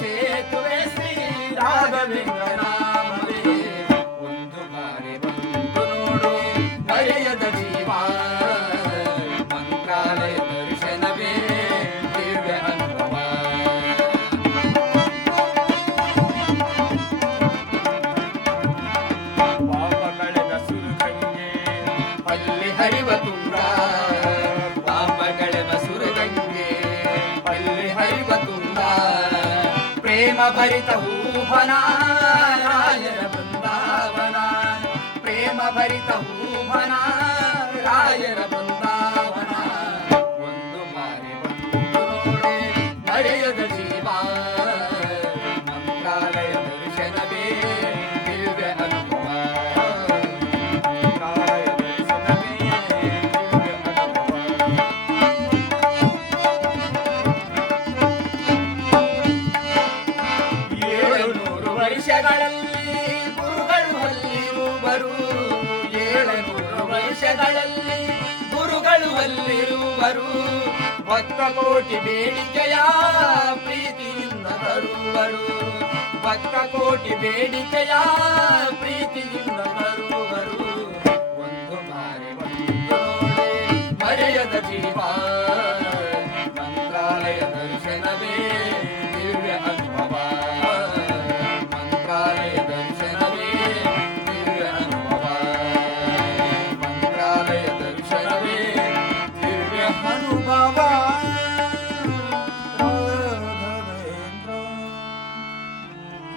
ಸೇತುವೆ ಶ್ರೀ ರಾಘವೇಂದ್ರ ಒಂದು ಬಾರಿ ಬಂದು ನೋಡು ಮರೆಯದ ಜೀವ. ಮಂತ್ರಾಲಯ ದರ್ಶನವೇ, ದಿವ್ಯ ಅನುಭವ. ಪಾಪ ಕಳೆದ ಸುರುಗಂಗೆ, ಅಲ್ಲಿ ಹರಿವ ತುಂಗ ప్రేమ భరిత హూహనా రాయన బృందావన. ప్రేమ భరిత హూహనా బృందావన. ವಯಸ್ಸೆಗಳಲ್ಲಿ ಗುರುಗಳು ಅಲ್ಲಿಯೂ ಬರುವರು ಏಳನೂರು ವಯಸ್ಸೆಗಳಲ್ಲಿ ಗುರುಗಳು ಅಲ್ಲಿರುವರು ಭಕ್ತ ಕೋಟಿ ಬೇಡಿಕೆಯ ಪ್ರೀತಿಯಿಂದ ಬರುವರು. ಭಕ್ತ ಕೋಟಿ ಬೇಡಿಕೆಯ ಪ್ರೀತಿಯಿಂದ ಬರುವರು. ಒಂದು ಬಾರಿ ಒಂದು ಮರೆಯದ ಜೀವ